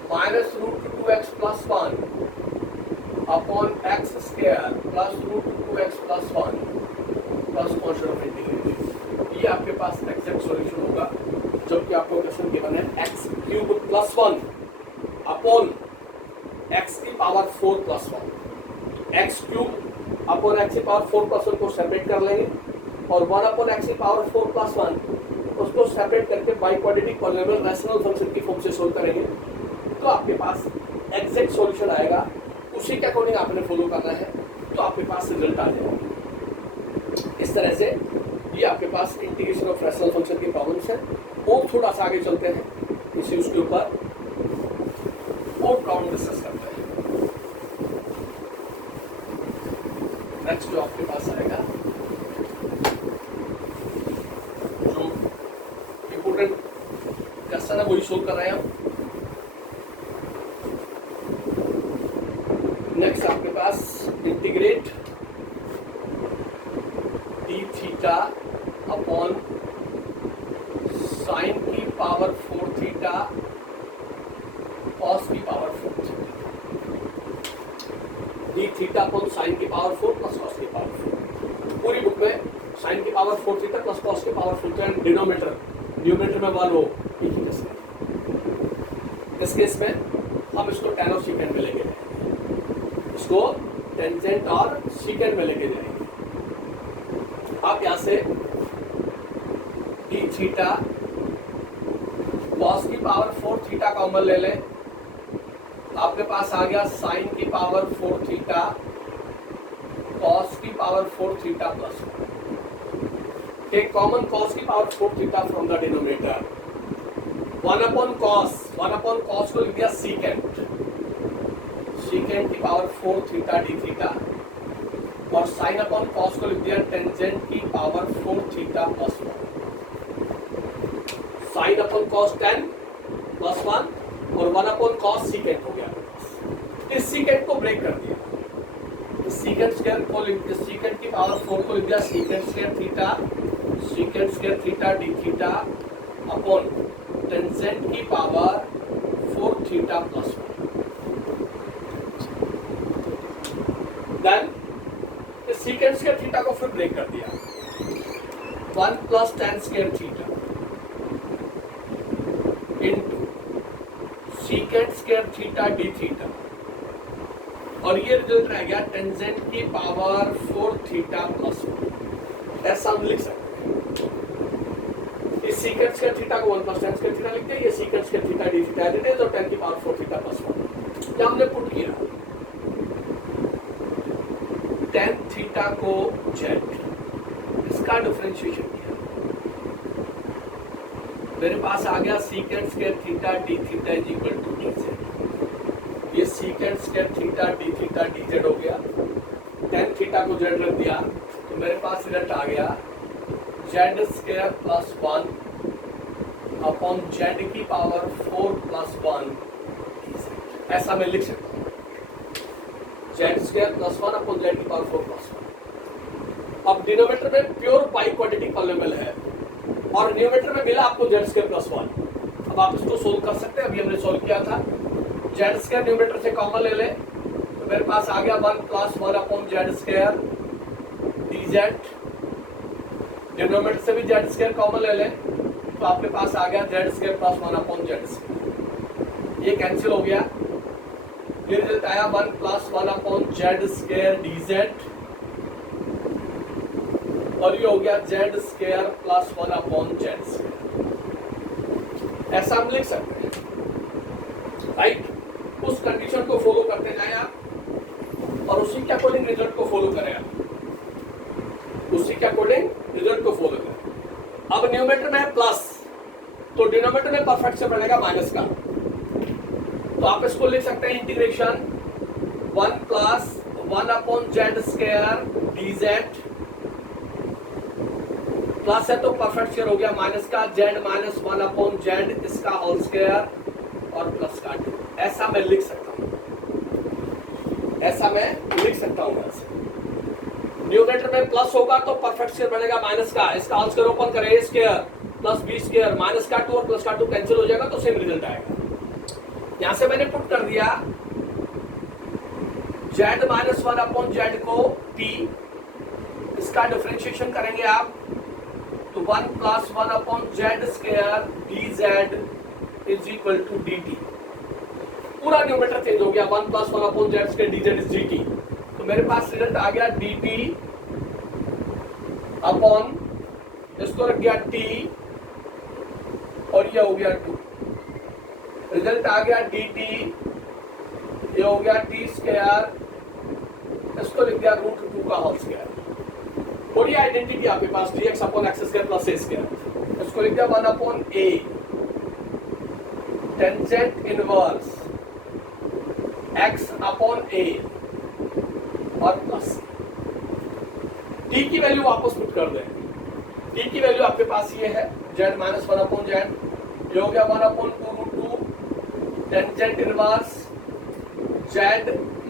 minus √2x plus 1 upon x square plus √2x plus 1 plus constant of integration। ये आपके पास एग्जैक्ट सॉल्यूशन होगा जबकि आपको क्वेश्चन गिवन है x cube plus 1 upon x की power 4 plus 1। x cube upon x की power 4 plus 1 को सेपरेट कर लेंगे और 1 अपॉन x की पावर 4 प्लस 1 उसको सेपरेट करके by quadratic polynomial rational function की फॉर्म से सोल्व करेंगे तो आपके पास एग्जैक्ट सॉल्यूशन आएगा। उसी के अकॉर्डिंग आपने फॉलो करना है तो आपके पास रिजल्ट आ जाएगा। इस तरह से ये आपके पास इंटीग्रेशन ऑफ रैशनल फंक्शन की प्रॉब्लम्स है। और थोड़ा सा आगे चलते हैं इसी उसके ऊपर और प्रॉब्लम डिस्कस करते हैं। नेक्स्ट जो आपके पास आएगा जो इम्पोर्टेंट क्वेश्चन है वही सोल्व कर रहे हैं हम। नेक्स्ट आपके पास integrate d theta upon sine की पावर 4 थीटा कॉस की power 4 theta. D theta upon sine की पावर 4 प्लस कॉस की पावर 4। पूरी बुक में साइन की पावर 4 थीटा प्लस कॉस की पावर 4 थीटा डिनोमिनेटर न्यूमरेटर में 1 हो। इस केस में हम इसको tan और सीकेंड में लेके जाएंगे, इसको टेंजेंट और सीकेंड में लेके जाएंगे। आप यहां से डी थीटा कॉस की पावर 4 थीटा कॉमन ले लें, आपके पास आ गया साइन की पावर 4 थीटा कॉस की power 4 theta plus take common cos की power 4 theta from the denominator. 1 upon cos को लिख दिया सीकेंट की पावर 4 थीटा डी थीटा और साइन अपॉन कॉस को लिख दिया टेंजेंट की power 4 theta plus 1। Sine upon cos 10 plus 1 और 1 अपॉन कॉस सीकेंट हो गया। इस सीकेंट को ब्रेक कर दिया, इस सीकेंट स्क्वायर को इस सीकेंट की पावर 4 को लिख दिया secant square theta D theta upon tangent की पावर 4 थीटा प्लस 1। देन इस सीकेंट स्क्वायर थीटा को फिर ब्रेक कर दिया 1 plus tan square theta into secant square theta D theta और ये रिजल्ट रह गया टेंजेंट की पावर 4 थीटा प्लस 1। ऐसा हम लिख सकते हैं। इस सीकेंट स्क्वायर थीटा को 1 प्लस tan स्क्वायर थीटा लिखते हैं, ये secant square theta D theta as it is और tan की पावर 4 थीटा प्लस 1 ये हमने पुट किया। tan थीटा को z इसका डिफरेंशिएशन किया, मेरे पास आ गया secant square theta D theta is equal to dz। ये सीकेंट स्क्वायर थीटा dz हो गया। tan थीटा को z रख दिया तो मेरे पास रिजल्ट आ गया z square plus 1 upon z की पावर 4 प्लस 1। ऐसा मैं लिख सकता हूँ z square plus 1 upon z की पावर 4 प्लस 1। अब डिनोमिनेटर में प्योर बाई क्वाड्रेटिक पॉलिनोमियल है और न्यूमरेटर में मिला आपको z स्क्वायर प्लस 1। अब आप इसको सोल्व कर सकते हैं, अभी हमने सोल्व किया था। z स्क्वायर न्यूमरेटर से कॉमन ले लें तो मेरे पास आ गया 1 plus 1 upon z square dz। Denominator से भी z स्क्वायर कॉमन ले लें तो आपके पास आ गया z square plus 1 upon z square. ये कैंसिल हो गया, ये रिजल्ट आया 1 plus 1 upon z square dz और ये हो गया z square plus 1 upon z square. ऐसा हम लिख सकते हैं, राइट। उस कंडीशन को फॉलो करते जाए आप और उसी के अकॉर्डिंग रिजल्ट को फॉलो करें आप, उसी के अकॉर्डिंग रिजल्ट को फॉलो करें। अब न्यूमरेटर में है प्लस तो डिनोमिनेटर में परफेक्ट से बनेगा माइनस का, तो आप इसको लिख सकते हैं integration 1 plus 1 upon z square dz plus है तो परफेक्ट स्क्वायर हो गया माइनस का z माइनस 1 अपॉन z इसका होल स्क्वायर और प्लस का 2। ऐसा मैं लिख सकता हूं, ऐसा मैं लिख सकता हूं ऐसे। न्यूमरेटर में प्लस होगा तो परफेक्ट स्क्वायर बनेगा माइनस का, इसका होल स्क्वायर ओपन करें, a square plus b square, minus का 2 और प्लस का 2 कैंसिल हो जाएगा तो सेम रिजल्ट आएगा। यहां से मैंने पुट कर दिया z माइनस 1 अपॉन z को t, इसका डिफरेंशिएशन करेंगे आप तो 1 plus 1 upon z square dz is equal to dt। पूरा न्यूमरेटर चेंज हो गया, 1 plus 1 upon z square dz is dt। तो मेरे पास रिजल्ट आ गया dt अपॉन, इसको रख गया t और ये हो गया 2। रिजल्ट आ गया dt, ये हो गया t स्क्वायर, इसको लिख दिया √2 का होल स्क्वायर। थोड़ी आइडेंटिटी आपके पास dx upon x square plus a square, इसको लिख दिया 1 upon a tangent inverse x upon a और प्लस t की वैल्यू वापस पुट कर दें। t की वैल्यू आपके पास ये है z माइनस 1 अपॉन z, ये हो गया 1 upon 2√2 tangent inverse z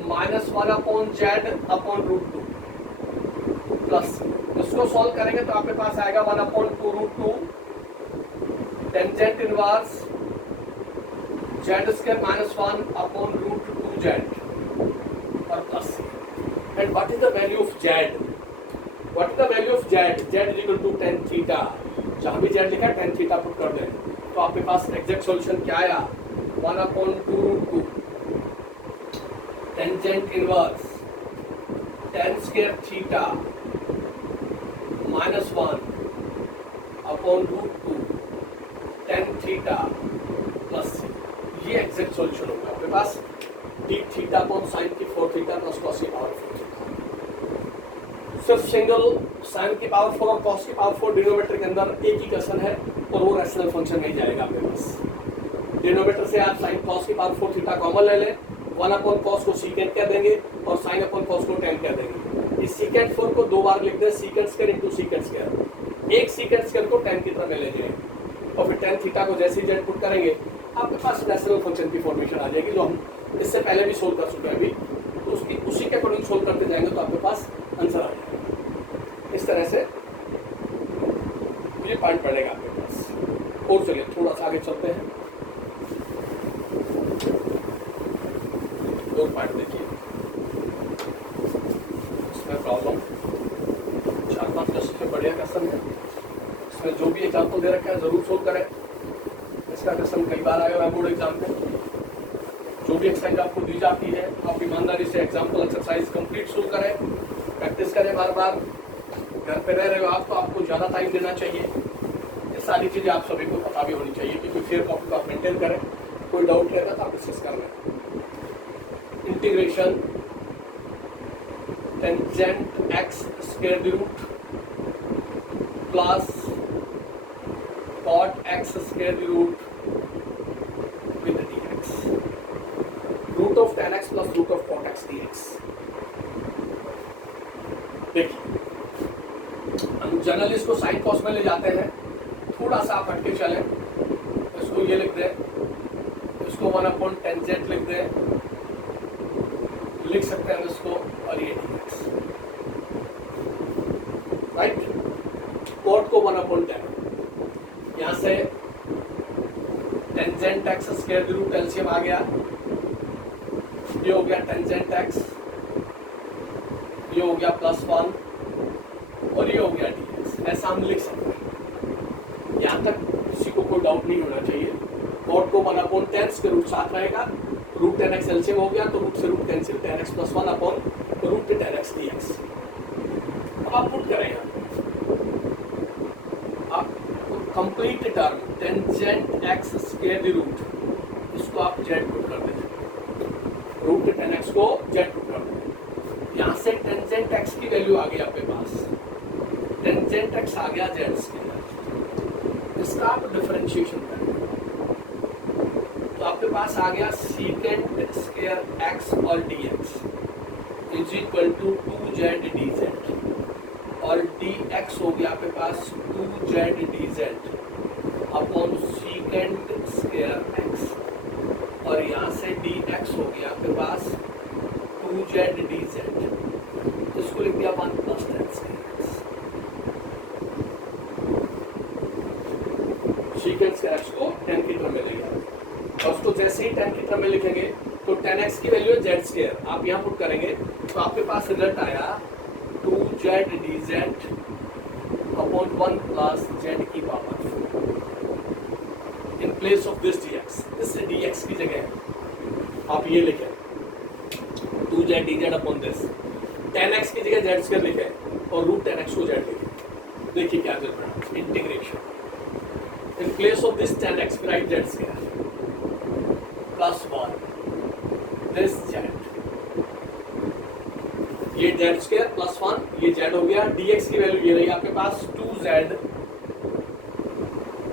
minus 1 upon z upon √2 plus, इसको सॉल्व करेंगे तो आपके पास आएगा 1 upon 2√2 tangent inverse z square minus 1 upon √2z और plus. And what is the value of z? What is the value of z? z is equal to tan theta, जहां भी z लिखा tan थीटा पुट कर दें तो आपके पास exact solution क्या आया 1 upon 2√2 tangent inverse tan square theta minus 1 upon √2 tan theta plus, ये एग्जैक्ट सॉल्यूशन होगा आपके पास d थीटा अपॉन साइन की 4 थीटा प्लस कॉस की पावर 4 थीटा। सिर्फ सिंगल साइन की पावर 4 और कॉस की पावर 4 डिनोमिनेटर के अंदर एक ही क्वेश्चन है और वो रैशनल फंक्शन में ही जाएगा आपके पास। डिनोमिनेटर से आप साइन कॉस की पावर 4 थीटा कॉमन ले लें, 1 अपॉन कॉस को सीकेंट कह देंगे और साइन अपॉन कॉस को tan कह देंगे। इस सीकेंट 4 को 2 बार लिख दें, secant square into secant square, एक सीकेंट स्क्वायर को tan की तरह ले लेंगे और फिर tan थीटा को जैसे ही z पुट करेंगे आपके पास रैशनल फंक्शन की फॉर्मेशन आ जाएगी, जो हम इससे पहले भी सोल्व कर चुके हैं अभी। तो उसी के अकॉर्डिंग सोल्व करते जाएंगे तो आपके पास आंसर आ जाएगा। इस तरह से ये पॉइंट पड़ेगा आपके पास। और चलिए थोड़ा सा आगे चलते हैं, और पॉइंट देखिए, इसमें प्रॉब्लम 4-5 क्वेश्चन में बढ़िया क्वेश्चन है। इसमें जो भी एग्जाम्पल दे रखा है जरूर सोल्व करें। इसका क्वेश्चन कई बार आया हुआ बोर्ड एग्जाम में। जो भी एक्सरसाइज आपको दी जाती है आप ईमानदारी से एग्जाम्पल एक्सरसाइज कंप्लीट सोल्व करें, प्रैक्टिस करें बार बार। घर पे रह रहे हो आप तो आपको ज़्यादा टाइम देना चाहिए। ये सारी चीज़ें आप सभी को पता भी होनी चाहिए कि फेयर कॉपी को आप मेंटेन करें। कोई डाउट रहेगा तो आप डिस्कस कर लें। Integration tangent x square the root plus cot X square the root with dx, root of tan x plus root of cot x dx। देखिए हम जनरली इसको साइन कॉस में ले जाते हैं, थोड़ा सा आप हटके चलें, इसको ये लिख दें, इसको 1 अपॉन टेंजेंट लिख दें, लिख सकते हैं इसको, और ये dx, राइट। कॉट को 1 अपॉन tan, यहाँ से tangent x square the root LCM आ गया, ये हो गया टेंजेंट एक्स, ये हो गया +1 और ये हो गया dx। ऐसा हम लिख सकते हैं। यहाँ तक किसी को कोई डाउट नहीं होना चाहिए। कॉट को 1 अपॉन tan के रूट साथ रहेगा, रूट tan x एलसीएम हो गया तो रूट से root cancel, tan x + 1 upon root tan x dx। अब आप पुट करें आप complete term tangent x square the root, इसको आप z पुट कर दें, रूट tan x को z पुट कर दें। यहाँ से टेंजेंट एक्स की वैल्यू आ गई आपके पास, टेंजेंट एक्स आ गया z स्क्वायर, इसका आप डिफरेंशिएशन करें तो आपके पास आ गया सीकेंट स्क्वायर x और dx is equal to 2z dz, और dx हो गया आपके पास 2z dz upon secant square x, और यहाँ से dx हो गया आपके पास 2z dz, इसको लिख दिया 1 + plus 10 square x. Secant square x को 10 की टर्म में ले गया और उसको जैसे ही 10 की टर्म में लिखेंगे तो 10x की वैल्यू है जेड स्क्वायर, आप यहाँ पुट करेंगे तो आपके पास रिजल्ट आया 2z dz upon 1 plus z की power 4 in place of this dx। इस dx की जगह आप ये लिखें 2z dz upon this, 10x की जगह जेड स्क्वायर लिखे और रूट 10x को जेड लिखे। देखिए क्या result, integration in place of this 10x right Z square plus 1 this Z, ये जेड स्क्वायर प्लस 1 ये जेड हो गया। dx की वैल्यू ये रही आपके पास 2z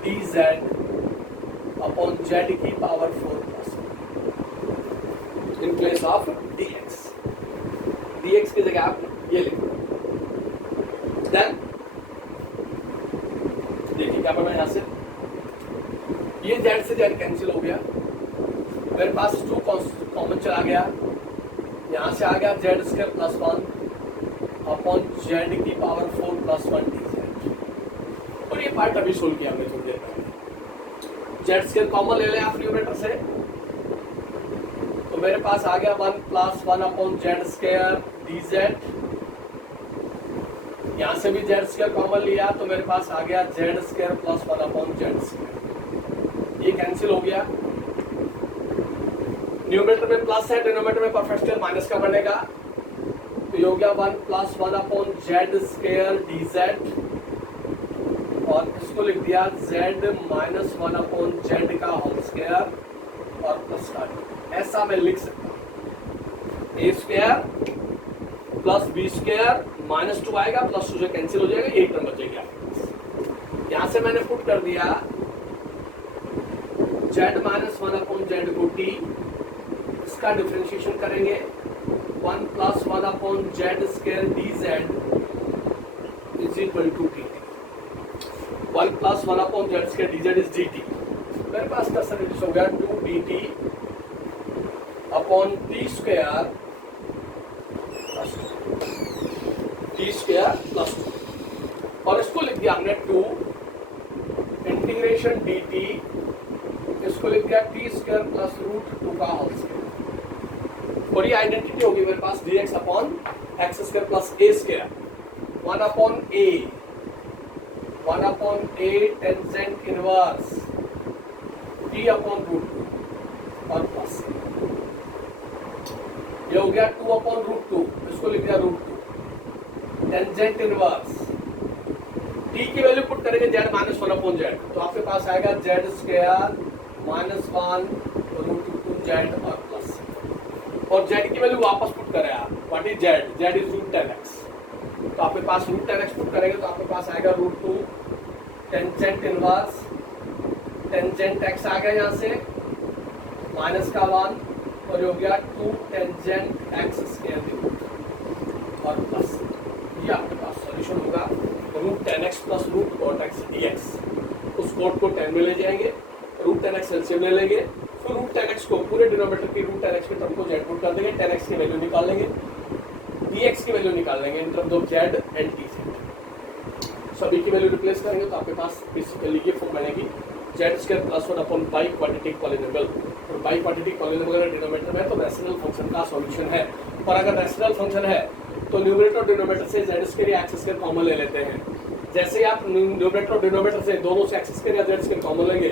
dz अपॉन जेड की power 4 plus in place of dx। dx की जगह आप ये लिखो। देन देखिए क्या पढ़ना यहां से, ये जेड से जेड कैंसिल हो गया, मेरे पास 2 कॉमन चला गया, यहां से आ गया Z square plus 1 upon Z की पावर 4 प्लस 1 dz। और ये पार्ट अभी सोल्व किया हमने थोड़ी देर पहले। जेड स्क्वायर कॉमन ले लें आप न्यूमरेटर से, तो मेरे पास आ गया 1 plus 1 upon Z square dz। यहां से भी जेड स्क्वायर कॉमन लिया तो मेरे पास आ गया Z square plus 1 upon Z square, ये कैंसिल हो गया। न्यूमरेटर में प्लस है, डिनोमिनेटर में परफेक्ट स्क्वायर माइनस का बनेगा, तो ये हो गया 1 plus 1 upon Z square dz और इसको लिख दिया z माइनस 1 अपॉन जेड का होल स्क्वायर और प्लस का। ऐसा मैं लिख सकता हूँ a square plus b square minus 2 आएगा, प्लस 2 से कैंसिल हो जाएगा, एक टर्म बचेगी आपके पास। यहां से मैंने पुट कर दिया z माइनस 1 अपॉन जेड को t, इसका डिफरेंशिएशन करेंगे 1 plus 1 upon Z square dz is equal to dt। 1 plus 1 upon Z square dz is dt। मेरे पास का सॉल्यूशन हो गया 2 dt अपॉन t स्क्वायर प्लस 2 और इसको लिख दिया हमने 2 इंटीग्रेशन dt, इसको लिख दिया t स्क्वायर प्लस रूट 2 का होल स्क्वायर। और ये आइडेंटिटी होगी मेरे पास dx upon x square plus a square 1 upon a tangent inverse t upon root 2 और प्लस ये हो गया 2 अपॉन रूट 2, इसको लिख दिया रूट 2 टेंजेंट इनवर्स t की वैल्यू पुट करेंगे z माइनस 1 अपॉन जेड, तो आपके पास आएगा Z square minus 1 root 2 Z और प्लस, और z की वैल्यू वापस पुट करें आप, what is z is root 10x, तो आपके पास रूट 10x पुट करेंगे तो आपके पास आएगा root 2 tangent inverse tangent x आ गया यहाँ से माइनस का 1 और ये हो गया 2 टेंजेंट x स्क्वायर और प्लस, ये आपके पास सॉल्यूशन होगा root 10x plus root cot x dx। उस कोट को 10 में ले जाएंगे, रूट 10x एलसीएम ले लेंगे, फिर रूट 10x को पूरे डिनोमिनेटर की रूट 10x के टर्म को z पुट कर देंगे, 10x की वैल्यू निकाल लेंगे, dx की वैल्यू निकाल लेंगे in terms of z and dz। सभी की वैल्यू रिप्लेस करेंगे तो आपके पास बेसिकली ये फॉर्म बनेगी Z square plus 1 upon by quadratic polynomial, और बाई क्वाड्रेटिक पॉलिनोमियल अगर डिनोमिनेटर में तो रैशनल फंक्शन का सॉल्यूशन है, और अगर रैशनल फंक्शन है तो न्यूमरेटर और डिनोमिनेटर से जेड स्क्वायर या एक्स स्क्वायर कॉमन ले लेते हैं। जैसे ही आप न्यूमरेटर और डिनोमिनेटर से दोनों से एक्स स्क्वायर या जेड स्क्वायर कॉमन लेंगे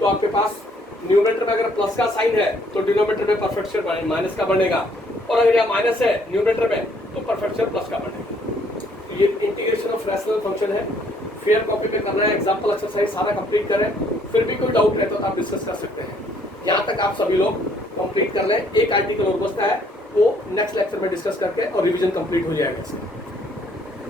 तो आपके पास न्यूमरेटर में अगर प्लस का साइन है तो डिनोमिनेटर में परफेक्ट स्क्वायर माइनस का बनेगा, और अगर यहाँ माइनस है न्यूमरेटर में तो परफेक्ट स्क्वायर प्लस का बनेगा। तो ये इंटीग्रेशन ऑफ रैशनल फंक्शन है। फेयर कॉपी पे करना है, एग्जाम्पल एक्सरसाइज सारा कंप्लीट करें, फिर भी कोई डाउट रहता तो आप डिस्कस कर सकते हैं। यहाँ तक आप सभी लोग कंप्लीट कर लें, एक आर्टिकल और बचता है वो नेक्स्ट लेक्चर में डिस्कस करके और रिवीजन कंप्लीट हो जाएगा इसका।